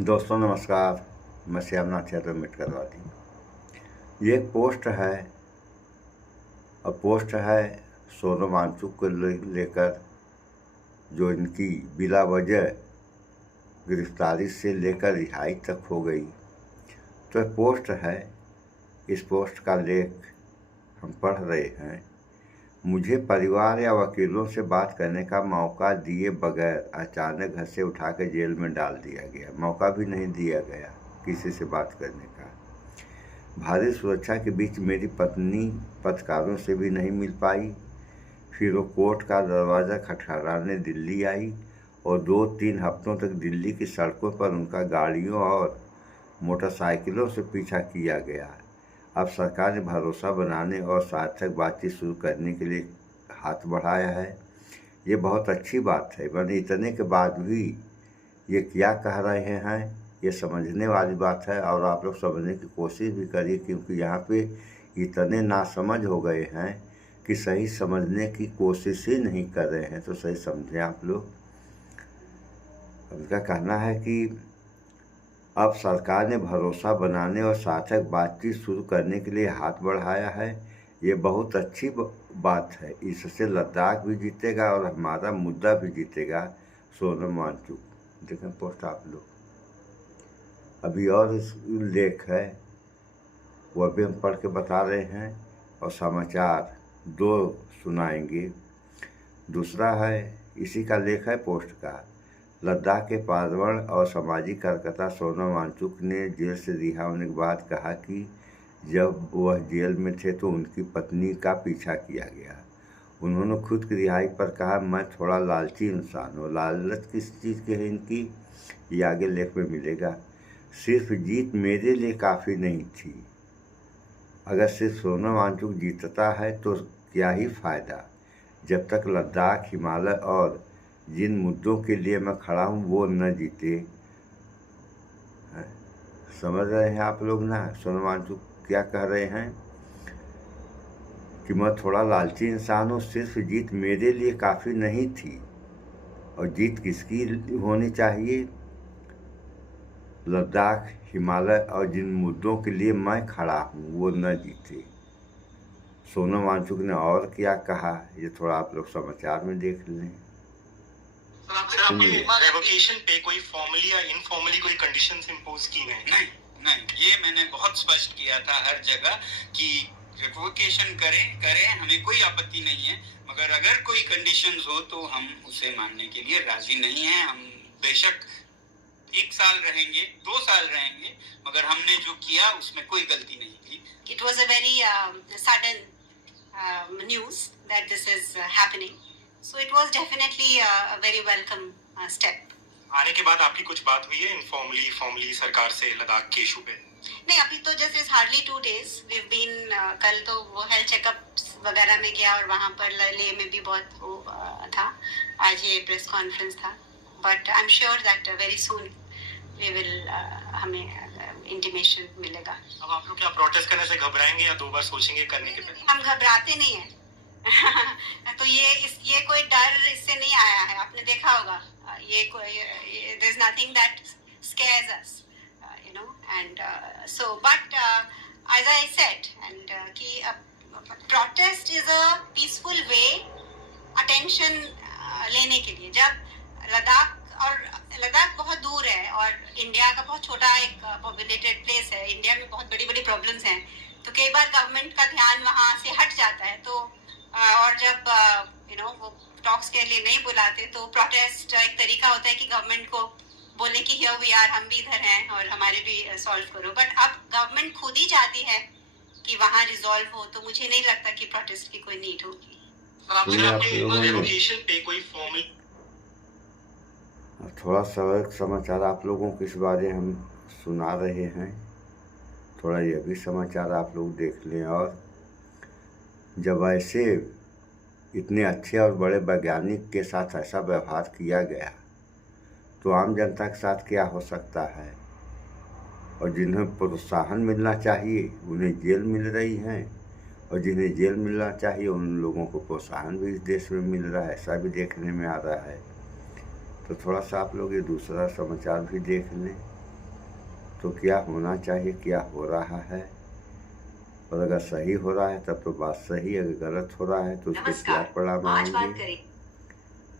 दोस्तों नमस्कार। मैं श्यामनाथ यादव मेटकरवादी। ये एक पोस्ट है और पोस्ट है सोनम वांगचुक को लेकर, जो इनकी बिला वजह गिरफ्तारी से लेकर रिहाई तक हो गई। तो पोस्ट है, इस पोस्ट का लेख हम पढ़ रहे हैं। मुझे परिवार या वकीलों से बात करने का मौका दिए बगैर अचानक घर से उठाकर जेल में डाल दिया गया। मौका भी नहीं दिया गया किसी से बात करने का। भारी सुरक्षा के बीच मेरी पत्नी पत्रकारों से भी नहीं मिल पाई। फिर वो कोर्ट का दरवाज़ा खटखटाने दिल्ली आई और 2-3 हफ्तों तक दिल्ली की सड़कों पर उनका गाड़ियों और मोटरसाइकिलों से पीछा किया गया। अब सरकार ने भरोसा बनाने और सार्थक बातचीत शुरू करने के लिए हाथ बढ़ाया है। ये बहुत अच्छी बात है, मगर इतने के बाद भी ये क्या कह रहे हैं, ये समझने वाली बात है। और आप लोग समझने की कोशिश भी करिए, क्योंकि यहाँ पे इतने नासमझ हो गए हैं कि सही समझने की कोशिश ही नहीं कर रहे हैं। तो सही समझें आप लोग। उनका कहना है कि अब सरकार ने भरोसा बनाने और सार्थक बातचीत शुरू करने के लिए हाथ बढ़ाया है। ये बहुत अच्छी बात है। इससे लद्दाख भी जीतेगा और हमारा मुद्दा भी जीतेगा। सोनम वांगचुक। देखें पोस्ट आप लोग। अभी और लेख है, वह भी हम पढ़ के बता रहे हैं और समाचार 2 सुनाएंगे। दूसरा है, इसी का लेख है पोस्ट का। लद्दाख के पार्वण और सामाजिक कार्यकर्ता सोनम वांगचुक ने जेल से रिहा होने के बाद कहा कि जब वह जेल में थे तो उनकी पत्नी का पीछा किया गया। उन्होंने खुद की रिहाई पर कहा, मैं थोड़ा लालची इंसान हूँ। लालच किस चीज़ की है इनकी, ये आगे लेख में मिलेगा। सिर्फ जीत मेरे लिए काफ़ी नहीं थी। अगर सिर्फ सोनम वांगचुक जीतता है तो क्या ही फ़ायदा, जब तक लद्दाख, हिमालय और जिन मुद्दों के लिए मैं खड़ा हूँ वो न जीते। समझ रहे हैं आप लोग ना, सोनम वांगचुक क्या कह रहे हैं कि मैं थोड़ा लालची इंसान हूँ। सिर्फ जीत मेरे लिए काफ़ी नहीं थी। और जीत किसकी होनी चाहिए? लद्दाख, हिमालय और जिन मुद्दों के लिए मैं खड़ा हूँ वो न जीते। सोनम वांगचुक ने और क्या कहा, ये थोड़ा आप लोग समाचार में देख लें। रेवोकेशन पे कोई फॉर्मली या इनफॉर्मली कोई कंडीशंस इंपोज की गई? नहीं, ये मैंने बहुत स्पष्ट किया था हर जगह कि रेवोकेशन करें, हमें कोई आपत्ति नहीं है, मगर अगर कोई कंडीशंस हो तो हम उसे मानने के लिए राजी नहीं हैं। हम बेशक 1 साल रहेंगे, 2 साल रहेंगे, मगर हमने जो किया उसमें कोई गलती नहीं थी। It was a very sudden news that this is happening. So it was definitely a very welcome step. आने के बाद आपकी कुछ बात हुई है इनफॉर्मली फॉर्मली सरकार से लद्दाख के इशू पे? नहीं, अभी तो जैसे हार्डली 2 days we've been कल तो वो हेल्थ चेकअप वगैरह में गया और वहाँ पर लेह में भी बहुत वो था। आज ये प्रेस कॉन्फ्रेंस था, but I am sure that very soon we will हमें इंटीमेशन मिलेगा। अब आप लोग क्या प्रोटेस्ट करने से घबराएंगे या 2 बार सोचेंगे करने के पहले? हम घबराते नहीं हैं। तो ये कोई डर इससे नहीं आया है। आपने देखा होगा, ये कोई there is nothing that scares us, you know, and so but as I said, and कि protest is a peaceful way attention लेने के लिए। जब लद्दाख बहुत दूर है और इंडिया का बहुत छोटा एक पॉपुलेटेड प्लेस है, इंडिया में बहुत बड़ी बड़ी प्रॉब्लम्स हैं, तो कई बार गवर्नमेंट का ध्यान वहाँ से हट जाता है। तो और जब वो टॉक्स के लिए नहीं बुलाते तो प्रोटेस्ट एक तरीका होता है कि गवर्नमेंट को बोलने की हियर वी आर, हम भी इधर हैं और हमारे भी सॉल्व करो। बट अब गवर्नमेंट खुद ही चाहती है कि वहाँ रिजॉल्व हो, तो मुझे नहीं लगता कि प्रोटेस्ट की कोई नीड होगी। थोड़ा सा समाचार आप लोगों को इस बारे हम सुना रहे हैं। थोड़ा यह भी समाचार आप लोग देख लें। और जब ऐसे इतने अच्छे और बड़े वैज्ञानिक के साथ ऐसा व्यवहार किया गया तो आम जनता के साथ क्या हो सकता है। और जिन्हें प्रोत्साहन मिलना चाहिए उन्हें जेल मिल रही है, और जिन्हें जेल मिलना चाहिए उन लोगों को प्रोत्साहन भी इस देश में मिल रहा है, ऐसा भी देखने में आ रहा है। तो थोड़ा सा आप लोग ये दूसरा समाचार भी देख लें। तो क्या होना चाहिए, क्या हो रहा है, और अगर सही हो रहा है तब तो बात सही, अगर गलत हो रहा है तो उसके क्या परिणाम आएंगे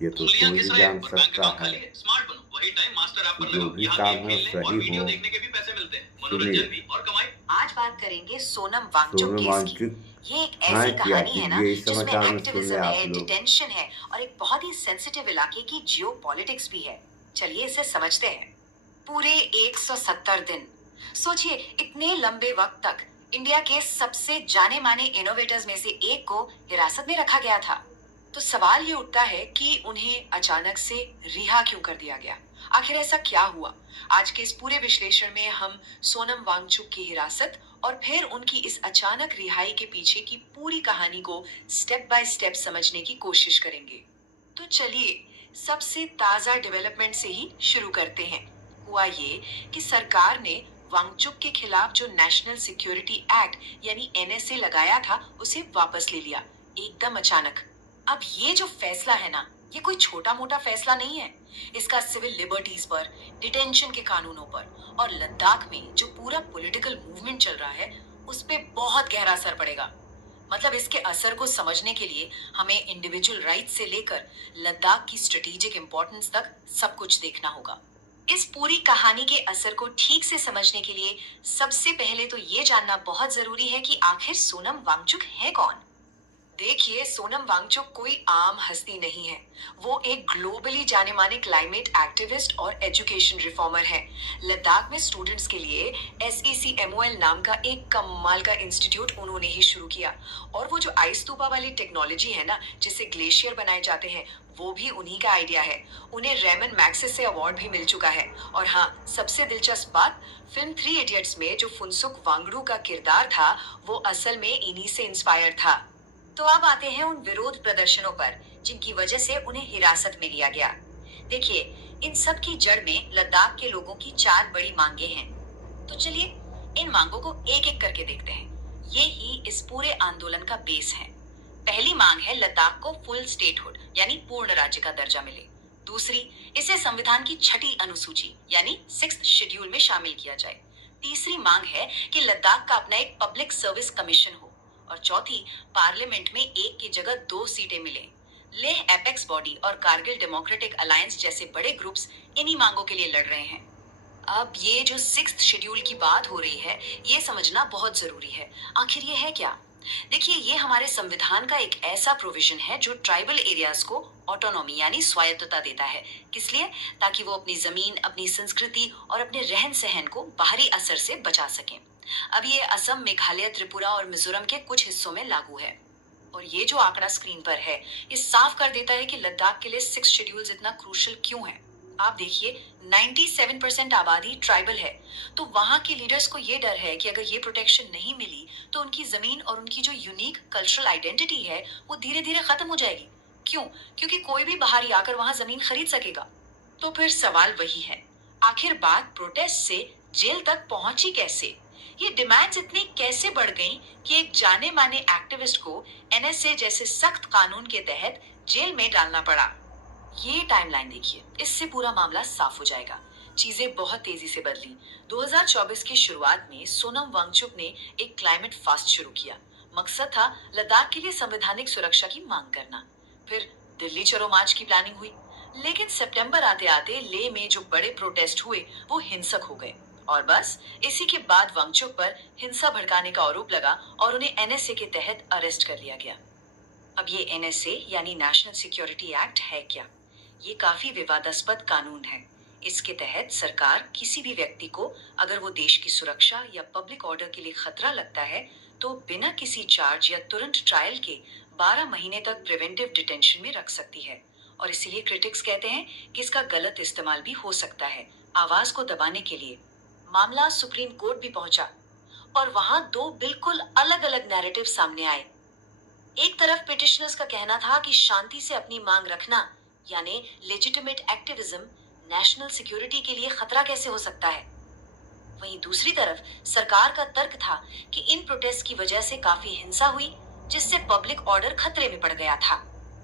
ये तो कोई भी जान सकता है। स्मार्ट बनो, वही टाइम मास्टर ऐप पर जो लगाओ, भी यहाँ काम गेम हो खेलने और सही वीडियो हो, देखने के भी पैसे मिलते हैं, सुनिए। मनोरंजन भी और कमाई। आज बात करेंगे सोनम वांगचुक सोनम केस की। वांगचुक ये एक हाँ ऐसी क्या कहानी है ना कीजिए, इस जिसमें समाचार में सुन एक्टिविज्म लें है, आप लोग। डिटेंशन है और एक बहुत ही सेंसिटिव इलाके की जियोपॉलिटिक्स भी है। चलिए इसे समझते हैं। पूरे 170 दिन, सोचिए इतने लंबे वक्त तक इंडिया के सबसे जाने माने इनोवेटर्स में से एक को हिरासत में रखा गया था। तो सवाल ये उठता है कि उन्हें अचानक से रिहा क्यों कर दिया गया? आखिर ऐसा क्या हुआ? आज के इस पूरे विश्लेषण में हम सोनम वांगचुक की हिरासत और फिर उनकी इस अचानक रिहाई के पीछे की पूरी कहानी को स्टेप बाय स्टेप समझने की कोशिश करेंगे। तो चलिए सबसे ताजा डेवलपमेंट से ही शुरू करते हैं। हुआ ये कि सरकार ने वांगचुक के खिलाफ जो नेशनल सिक्योरिटी एक्ट यानी एनएसए लगाया था उसे वापस ले लिया, एकदम अचानक। अब ये जो फैसला है ना, ये कोई छोटा मोटा फैसला नहीं है। इसका सिविल लिबर्टीज पर, डिटेंशन के कानूनों पर और लद्दाख में जो पूरा पॉलिटिकल मूवमेंट चल रहा है उस पे बहुत गहरा असर पड़ेगा। मतलब इसके असर को समझने के लिए हमें इंडिविजुअल राइट से लेकर लद्दाख की स्ट्रेटेजिक इंपॉर्टेंस तक सब कुछ देखना होगा। इस पूरी कहानी के असर को ठीक से समझने के लिए सबसे पहले तो ये जानना बहुत जरूरी है कि आखिर सोनम वांगचुक है कौन। देखिए, सोनम वांगचुक कोई आम हस्ती नहीं है। वो एक ग्लोबली जाने माने क्लाइमेट एक्टिविस्ट और एजुकेशन रिफॉर्मर है। लद्दाख में स्टूडेंट्स के लिए SECMOL नाम का एक कमाल का इंस्टीट्यूट उन्होंने ही शुरू किया। और वो जो आइस तूफा वाली टेक्नोलॉजी है ना, जिससे ग्लेशियर बनाए जाते हैं, वो भी उन्हीं का आइडिया है। उन्हें रेमन मैग्सेसे से अवार्ड भी मिल चुका है। और हाँ, सबसे दिलचस्प बात, फिल्म 3 इडियट्स में जो फुनसुक वांगडू का किरदार था वो असल में इन्हीं से इंस्पायर था। तो अब आते हैं उन विरोध प्रदर्शनों पर जिनकी वजह से उन्हें हिरासत में लिया गया। देखिए, इन सब की जड़ में लद्दाख के लोगों की 4 बड़ी मांगे हैं। तो चलिए इन मांगों को एक एक करके देखते हैं। ये ही इस पूरे आंदोलन का बेस है। पहली मांग है लद्दाख को फुल स्टेटहुड यानी पूर्ण राज्य का दर्जा मिले। दूसरी, इसे संविधान की 6ठी अनुसूची यानी 6th शेड्यूल में शामिल किया जाए। तीसरी मांग है कि लद्दाख का अपना एक पब्लिक सर्विस कमीशन हो। और चौथी, पार्लियामेंट में 1 की जगह 2 सीटें मिले। लेह एपेक्स बॉडी और कारगिल डेमोक्रेटिक अलायंस जैसे बड़े ग्रुप्स इन्हीं मांगों के लिए लड़ रहे हैं। अब ये जो 6th शेड्यूल की बात हो रही है, ये समझना बहुत जरूरी है। आखिर ये है क्या? देखिए, ये हमारे संविधान का एक ऐसा प्रोविजन है जो ट्राइबल एरियाज को ऑटोनॉमी यानी स्वायत्तता देता है। किस लिए? ताकि वो अपनी जमीन, अपनी संस्कृति और अपने रहन सहन को बाहरी असर से बचा सकें। अब ये असम, मेघालय, त्रिपुरा और मिजोरम के कुछ हिस्सों में लागू है। और ये जो आंकड़ा स्क्रीन पर है, ये साफ कर देता है कि लद्दाख के लिए 6 शेड्यूल्स इतना क्रूशियल क्यों है। आप देखिए, 97% आबादी ट्राइबल है। तो वहां के लीडर्स को ये डर है कि अगर ये प्रोटेक्शन नहीं मिली तो उनकी जमीन और उनकी जो यूनिक कल्चरल आइडेंटिटी है वो धीरे धीरे खत्म हो जाएगी। क्यों? क्योंकि कोई भी बाहरी आकर वहां जमीन खरीद सकेगा। तो फिर सवाल वही है, आखिर बात प्रोटेस्ट से जेल तक पहुंची कैसे? ये डिमांड्स इतनी कैसे बढ़ गईं कि एक जाने माने एक्टिविस्ट को NSA जैसे सख्त कानून के तहत जेल में डालना पड़ा? ये टाइमलाइन देखिए, इससे पूरा मामला साफ हो जाएगा। चीजें बहुत तेजी से बदली। 2024 की शुरुआत में सोनम वांगचुक ने एक क्लाइमेट फास्ट शुरू किया। मकसद था लद्दाख के लिए संवैधानिक सुरक्षा की मांग करना। फिर दिल्ली चलो मार्च की प्लानिंग हुई, लेकिन सितंबर आते आते लेह में जो बड़े प्रोटेस्ट हुए वो हिंसक हो गए। और बस इसी के बाद वांगचुक पर हिंसा भड़काने का आरोप लगा और उन्हें NSA के तहत अरेस्ट कर लिया गया। अब ये NSA यानी नेशनल सिक्योरिटी एक्ट है क्या? ये काफी विवादास्पद कानून है। इसके तहत सरकार किसी भी व्यक्ति को अगर वो देश की सुरक्षा या पब्लिक ऑर्डर के लिए खतरा लगता है तो बिना किसी चार्ज या तुरंत ट्रायल के 12 महीने तक प्रिवेंटिव डिटेंशन में रख सकती है। और इसीलिए क्रिटिक्स कहते हैं कि इसका गलत इस्तेमाल भी हो सकता है आवाज को दबाने के लिए। मामला सुप्रीम कोर्ट भी पहुंचा और वहां 2 बिल्कुल अलग अलग नैरेटिव सामने आए। एक तरफ पिटिशनर्स का कहना था कि शांति से अपनी मांग रखना यानी लेजिटिमेट एक्टिविज्म नेशनल सिक्योरिटी के लिए खतरा कैसे हो सकता है। वहीं दूसरी तरफ सरकार का तर्क था कि इन प्रोटेस्ट की वजह से काफी हिंसा हुई जिससे पब्लिक ऑर्डर खतरे में पड़ गया था।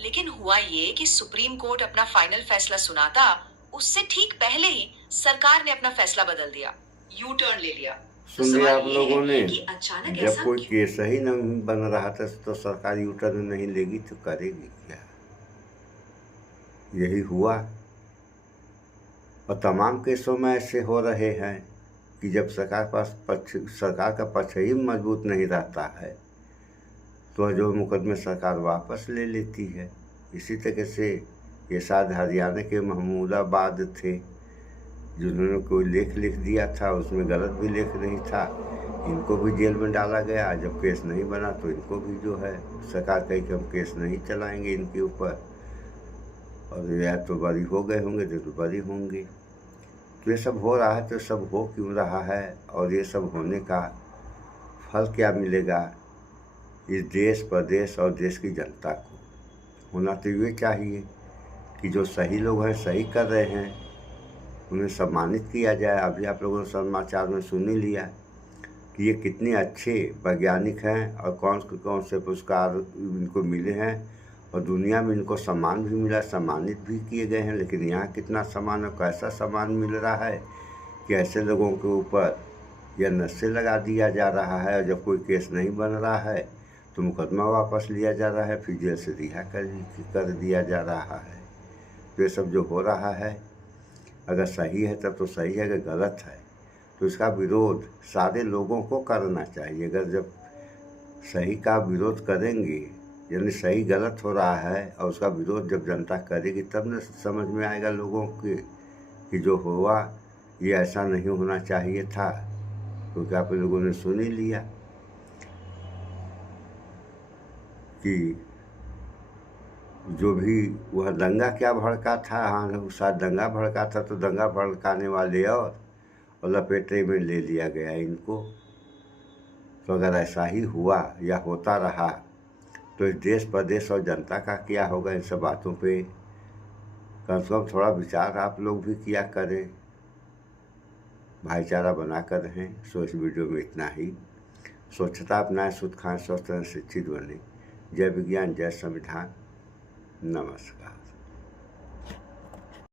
लेकिन हुआ ये कि सुप्रीम कोर्ट अपना फाइनल फैसला सुनाता उससे ठीक पहले ही सरकार ने अपना फैसला बदल दिया। यू टर्न ले लिया। तो सुन लिया सवाल आप ये लोगों है ने, कि अचानक जब ऐसा कोई क्यों? केस ही नहीं बन रहा था तो सरकार यू टर्न नहीं लेगी तो करेगी क्या? यही हुआ। और तमाम केसों में ऐसे हो रहे हैं कि जब सरकार का पक्ष ही मजबूत नहीं रहता है तो जो मुकदमे सरकार वापस ले लेती है। इसी तरह से ये शायद हरियाणा के महमूदाबाद थे, जिन्होंने कोई लेख लिख दिया था, उसमें गलत भी लेख नहीं था, इनको भी जेल में डाला गया। जब केस नहीं बना तो इनको भी जो है सरकार कही कि हम केस नहीं चलाएंगे इनके ऊपर, और या तो बरी हो गए होंगे तो बरी होंगे। तो ये सब हो रहा है, तो सब हो क्यों रहा है और ये सब होने का फल क्या मिलेगा इस देश, प्रदेश और देश की जनता को? होना तो ये चाहिए कि जो सही लोग हैं, सही कर रहे हैं, उन्हें सम्मानित किया जाए। अभी आप लोगों ने समाचार में सुन ही लिया कि ये कितने अच्छे वैज्ञानिक हैं और कौन कौन से पुरस्कार इनको मिले हैं, और दुनिया में इनको सम्मान भी मिला, सम्मानित भी किए गए हैं। लेकिन यहाँ कितना सम्मान और कैसा सम्मान मिल रहा है कि ऐसे लोगों के ऊपर यह नशे लगा दिया जा रहा है, और जब कोई केस नहीं बन रहा है तो मुकदमा वापस लिया जा रहा है, फिर जेल से रिहा कर दिया जा रहा है। तो ये सब जो हो रहा है, अगर सही है तब तो सही है, अगर गलत है तो इसका विरोध सारे लोगों को करना चाहिए। अगर जब सही का विरोध करेंगे, यानी सही गलत हो रहा है और उसका विरोध जब जनता करेगी, तब न समझ में आएगा लोगों के कि जो हुआ ये ऐसा नहीं होना चाहिए था। क्योंकि आप लोगों ने सुन ही लिया कि जो भी वह दंगा क्या भड़का था, हाँ शायद दंगा भड़का था, तो दंगा भड़काने वाले और लपेटे में ले लिया गया इनको। तो अगर ऐसा ही हुआ या होता रहा तो इस देश, प्रदेश और जनता का क्या होगा? इन सब बातों पे कम से कम थोड़ा विचार आप लोग भी किया करें, भाईचारा बना कर रहें। सो इस वीडियो में इतना ही। स्वच्छता अपनाएं, शुद्ध खाएं, स्वस्थ रहें, शिक्षित बने। जय विज्ञान, जय संविधान। नमस्कार।